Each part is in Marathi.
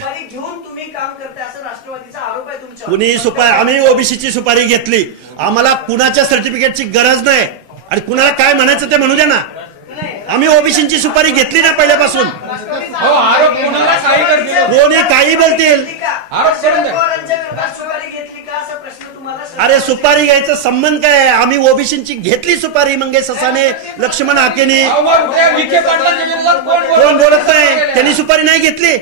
सुपारी घेऊन तुम्ही काम करताय असं राष्ट्रवादीचा आरोप आहे तुमचा। कुणी सुपारी, आम्ही ओबीसीची सुपारी घेतली, आम्हाला कुणाच्या सर्टिफिकेटची गरज नाही आणि कुणाला काय म्हणायचं ते म्हणू द्या ना। आम्ही ओबीसीची सुपारी घेतली ना पहिल्यापासून। कोणी काही बोलतील, अरे सुपारी घ्यायचा संबंध काय? आम्ही ओबीसीची घेतली सुपारी, मंगेश ससाने, लक्ष्मण हाकेनी, कोण बोलत नाही, त्यांनी सुपारी नाही घेतली।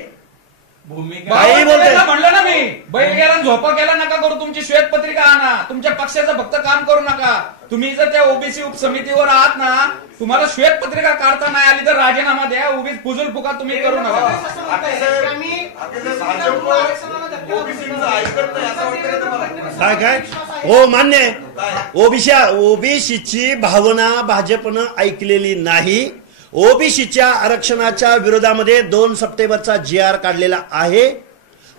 काही बोलतोय म्हणलं ना मी, बैल गेला झोपा गेला नका करू, तुमची श्वेतपत्रिका आणा, तुमच्या पक्षाचं फक्त काम करू नका। तुम्ही जर त्या ओबीसी उपसमितीवर आहात ना, तुम्हाला श्वेतपत्रिका काढता नाही आली तर राजीनामा द्या, उगीच फुजूल फुका तुम्ही करू नका। काय काय हो मान्य आहे, ओबीसीची भावना भाजपनं ऐकलेली नाही। ओबीसीच्या आरक्षणाच्या विरोधामध्ये 2 सप्टेंबरचा GR काढलेला आहे,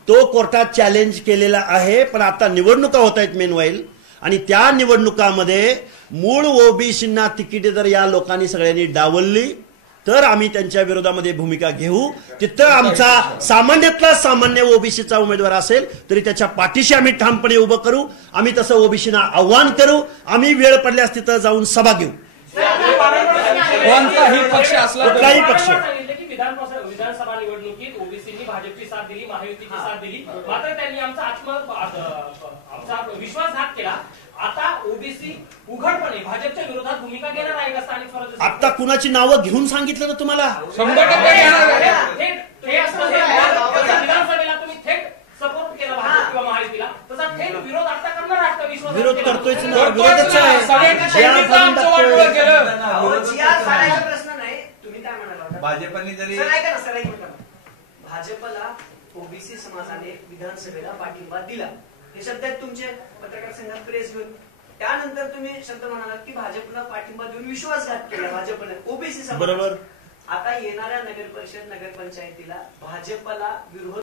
तो कोर्टात चॅलेंज केलेला आहे। पण आता निवडणुका होत आहेत मेनवाईल, आणि त्या निवडणुकामध्ये मूळ ओबीसींना तिकीटे जर या लोकांनी सगळ्यांनी डावलली तर आम्ही त्यांच्या विरोधामध्ये भूमिका घेऊ। तिथं आमचा सामान्यातला सामान्य ओबीसीचा उमेदवार असेल तरी त्याच्या पाठीशी आम्ही ठामपणे उभं करू। आम्ही तसं ओबीसींना आव्हान करू, आम्ही वेळ पडल्यास तिथं जाऊन सभा घेऊ। कोणताही पक्ष असला, कुठलाही पक्ष, विधानसभा निवडणुकीत ओबीसींनी भाजपची साथ दिली, महायुतीची साथ दिली, मात्र त्यांनी आमचा विश्वासघात केला। आता ओबीसी उघडपणे भाजपच्या विरोधात भूमिका घेणार आहे का? स्थानिक स्वराज्य आता कुणाची नावं घेऊन सांगितलं ना तुम्हाला? 100% घेणार आहे। विधानसभेला तुम्ही थेट सपोर्ट केला भाजप किंवा महायुतीला, तसा थेट विरोध आता करणार आहात का? विरोध करतोयच ना, विरोधच आहे। प्रश्न नाही, तुम्ही काय म्हणाला? भाजपने जरी भाजपला ओबीसी समाजाने विधानसभेला पाठिंबा दिला, हे शब्द आहेत तुमचे पत्रकार संघात प्रेस घेऊन। त्यानंतर तुम्ही शब्द म्हणालात की भाजपला पाठिंबा देऊन विश्वासघात केला भाजपने ओबीसी समाज। बरोबर। आता येणाऱ्या नगर परिषद, नगरपंचायतीला भाजपला विरोध